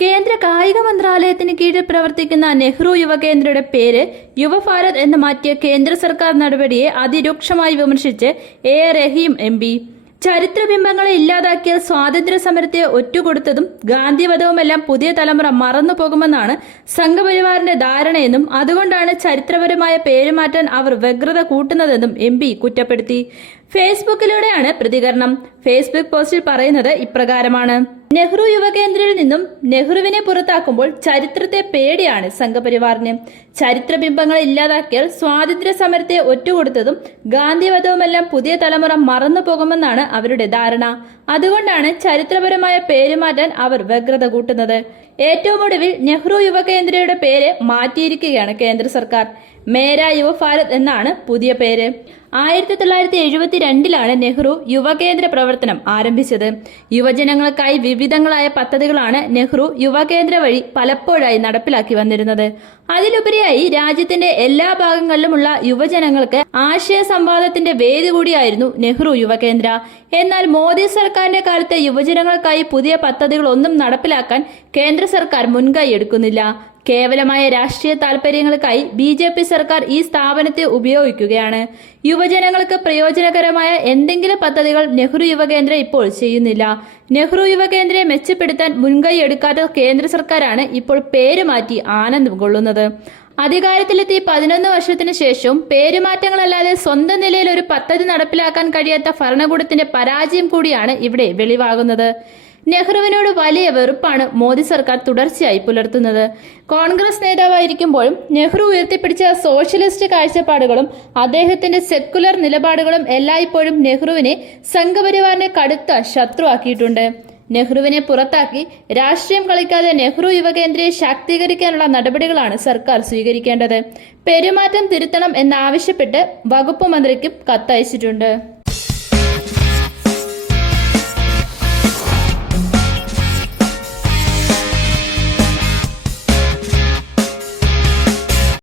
കേന്ദ്ര കായിക മന്ത്രാലയത്തിന് കീഴിൽ പ്രവർത്തിക്കുന്ന നെഹ്റു യുവകേന്ദ്രയുടെ പേര് യുവഭാരത് എന്ന് മാറ്റിയ കേന്ദ്ര സർക്കാർ നടപടിയെ അതിരൂക്ഷമായി വിമർശിച്ച് എ റഹീം എം പി. ചരിത്രബിംബങ്ങളെ ഇല്ലാതാക്കിയ സ്വാതന്ത്ര്യ സമരത്തെ ഒറ്റുകൊടുത്തതും ഗാന്ധിവധവുമെല്ലാം പുതിയ തലമുറ മറന്നു പോകുമെന്നാണ് സംഘപരിവാറിന്റെ ധാരണയെന്നും അതുകൊണ്ടാണ് ചരിത്രപരമായ പേരുമാറ്റാൻ അവർ വ്യഗ്രത കൂട്ടുന്നതെന്നും എം കുറ്റപ്പെടുത്തി. ഫേസ്ബുക്കിലൂടെയാണ് പ്രതികരണം. ഫേസ്ബുക്ക് പോസ്റ്റിൽ പറയുന്നത് ഇപ്രകാരമാണ്. നെഹ്റു യുവകേന്ദ്രയിൽ നിന്നും നെഹ്റുവിനെ പുറത്താക്കുമ്പോൾ ചരിത്രത്തെ പേടിയാണ് സംഘപരിവാറിന്. ചരിത്രബിംബങ്ങൾ ഇല്ലാതാക്കിയാൽ സ്വാതന്ത്ര്യ സമരത്തെ ഒറ്റുകൊടുത്തതും ഗാന്ധിവധവുമെല്ലാം പുതിയ തലമുറ മറന്നു പോകുമെന്നാണ് അവരുടെ ധാരണ. അതുകൊണ്ടാണ് ചരിത്രപരമായ പേരുമാറ്റാൻ അവർ വ്യഗ്രത കൂട്ടുന്നത്. ഏറ്റവും ഒടുവിൽ നെഹ്റു യുവകേന്ദ്രയുടെ പേര് മാറ്റിയിരിക്കുകയാണ് കേന്ദ്ര സർക്കാർ. മേര യുവ ഭാരത് എന്നാണ് പുതിയ പേര്. ആയിരത്തി തൊള്ളായിരത്തി എഴുപത്തി രണ്ടിലാണ് നെഹ്റു യുവകേന്ദ്ര പ്രവർത്തനം ആരംഭിച്ചത്. യുവജനങ്ങൾക്കായി വിവിധങ്ങളായ പദ്ധതികളാണ് നെഹ്റു യുവകേന്ദ്ര വഴി പലപ്പോഴായി നടപ്പിലാക്കി വന്നിരുന്നത്. അതിലുപരിയായി രാജ്യത്തിന്റെ എല്ലാ ഭാഗങ്ങളിലുമുള്ള യുവജനങ്ങൾക്ക് ആശയ സംവാദത്തിന്റെ വേദി കൂടിയായിരുന്നു നെഹ്റു യുവകേന്ദ്ര. എന്നാൽ മോദി സർക്കാരിന്റെ കാലത്തെ യുവജനങ്ങൾക്കായി പുതിയ പദ്ധതികളൊന്നും നടപ്പിലാക്കാൻ കേന്ദ്ര സർക്കാർ മുൻകൈ എടുക്കുന്നില്ല കേവലമായ രാഷ്ട്രീയ താൽപര്യങ്ങൾക്കായി ബി ജെ പി സർക്കാർ ഈ സ്ഥാപനത്തെ ഉപയോഗിക്കുകയാണ്. യുവജനങ്ങൾക്ക് പ്രയോജനകരമായ എന്തെങ്കിലും പദ്ധതികൾ നെഹ്റു യുവകേന്ദ്ര ഇപ്പോൾ ചെയ്യുന്നില്ല. നെഹ്റു യുവകേന്ദ്രയെ മെച്ചപ്പെടുത്താൻ മുൻകൈ എടുക്കാത്ത കേന്ദ്ര സർക്കാരാണ് ഇപ്പോൾ പേര് മാറ്റി ആനന്ദം കൊള്ളുന്നത്. അധികാരത്തിലെത്തി പതിനൊന്ന് വർഷത്തിന് ശേഷവും പേരുമാറ്റങ്ങളല്ലാതെ സ്വന്തം നിലയിൽ ഒരു പദ്ധതി നടപ്പിലാക്കാൻ കഴിയാത്ത ഭരണകൂടത്തിന്റെ പരാജയം കൂടിയാണ് ഇവിടെ വെളിവാകുന്നത്. നെഹ്റുവിനോട് വലിയ വെറുപ്പാണ് മോദി സർക്കാർ തുടർച്ചയായി പുലർത്തുന്നത്. കോൺഗ്രസ് നേതാവായിരിക്കുമ്പോഴും നെഹ്റു ഉയർത്തിപ്പിടിച്ച സോഷ്യലിസ്റ്റ് കാഴ്ചപ്പാടുകളും അദ്ദേഹത്തിന്റെ സെക്കുലർ നിലപാടുകളും എല്ലായ്പ്പോഴും നെഹ്റുവിനെ സംഘപരിവാറിനെ കടുത്ത ശത്രുവാക്കിയിട്ടുണ്ട്. നെഹ്റുവിനെ പുറത്താക്കി രാഷ്ട്രീയം കളിക്കാതെ നെഹ്റു യുവകേന്ദ്രയെ ശാക്തീകരിക്കാനുള്ള നടപടികളാണ് സർക്കാർ സ്വീകരിക്കേണ്ടത്. പെരുമാറ്റം തിരുത്തണം എന്നാവശ്യപ്പെട്ട് വകുപ്പ് മന്ത്രിക്കും കത്തയച്ചിട്ടുണ്ട്.